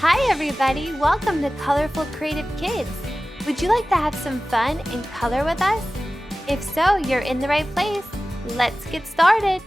Hi, everybody. Welcome to Colorful Creative Kids. Would you like to have some fun and color with us? If so, you're in the right place. Let's get started.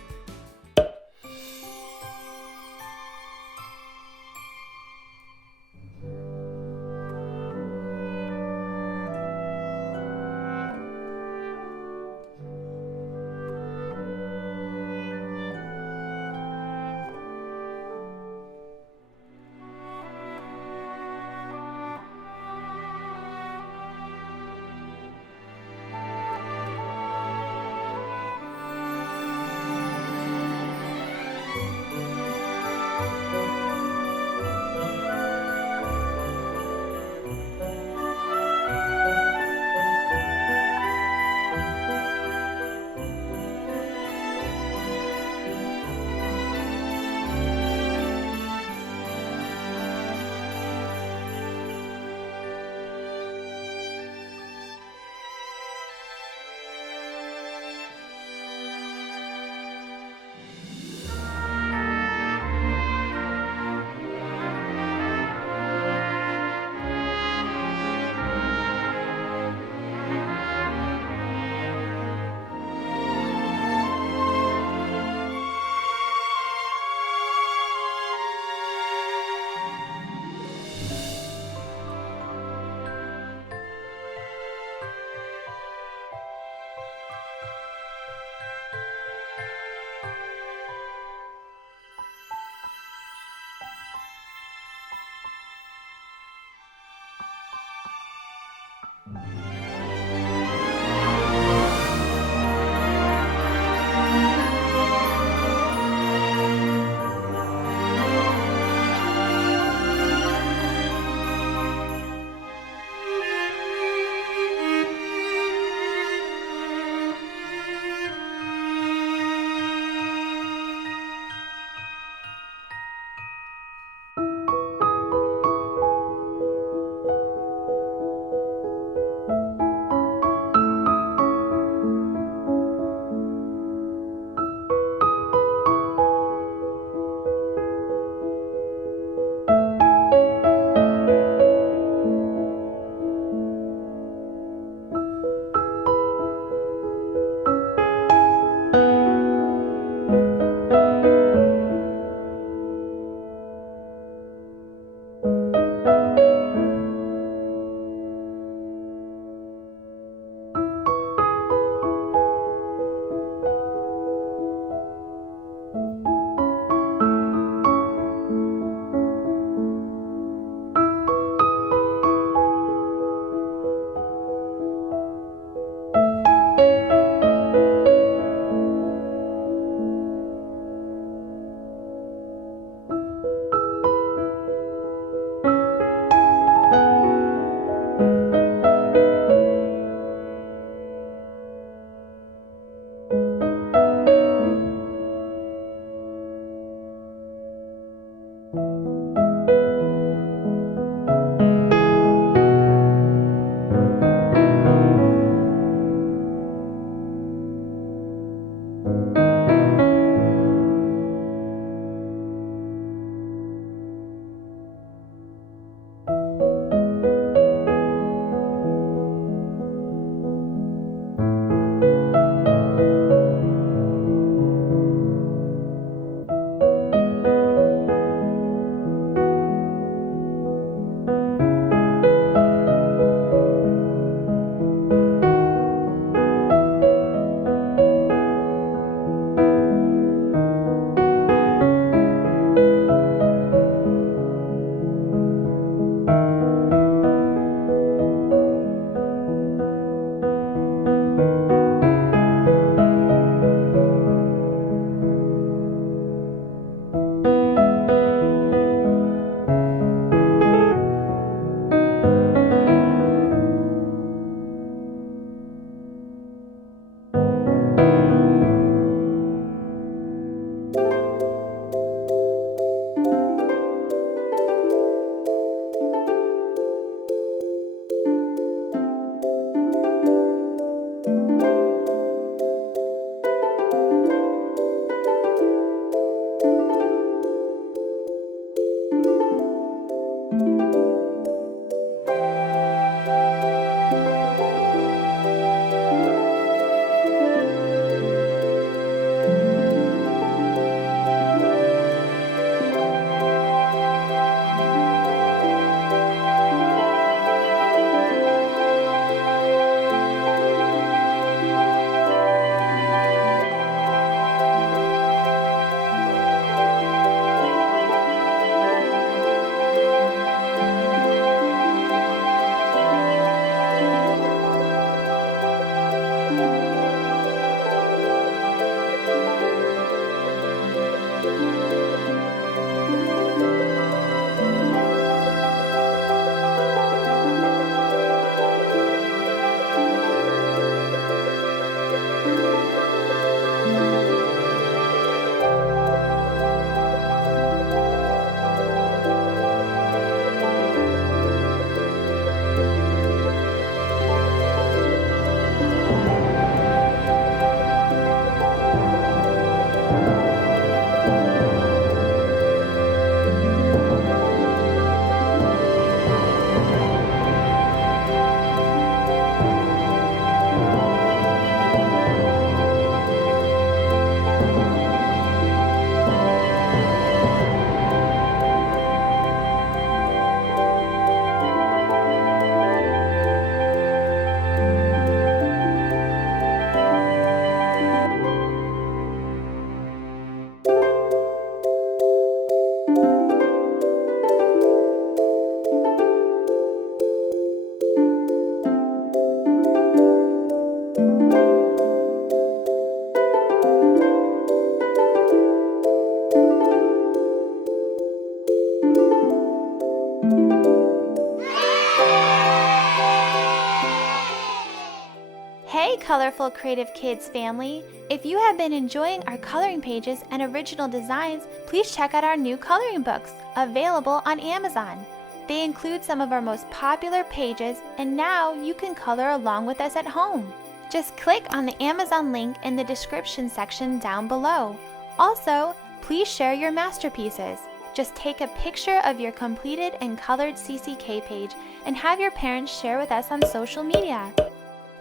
Colorful Creative Kids family! If you have been enjoying our coloring pages and original designs, please check out our new coloring books, available on Amazon. They include some of our most popular pages, and now you can color along with us at home. Just click on the Amazon link in the description section down below. Also, please share your masterpieces. Just take a picture of your completed and colored CCK page and have your parents share with us on social media.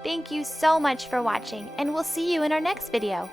Thank you so much for watching, and we'll see you in our next video.